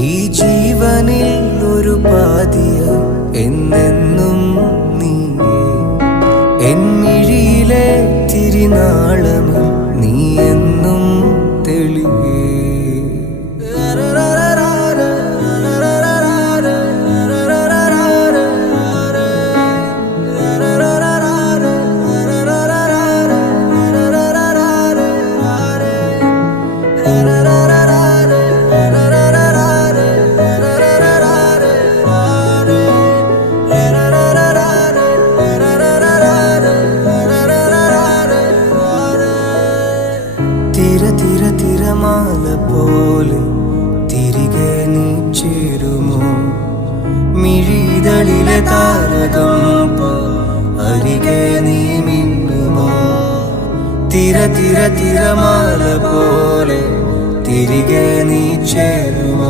ഈ ജീവനിൽ ഒരു പാതിയ എന്നെന്നും നീയേ, എന്നിഴിയിലെ തിരിനാളമിൽ നീ എന്നും തെളിയേ. തിരമാല പോലെ തിരികെ നീ ചേരുമോ, മിഴിതളിലെ താരകം പോ അരികെ നീ മിന്നുമോ. തിരമാല പോലെ തിരികെ നീ ചേരുമോ.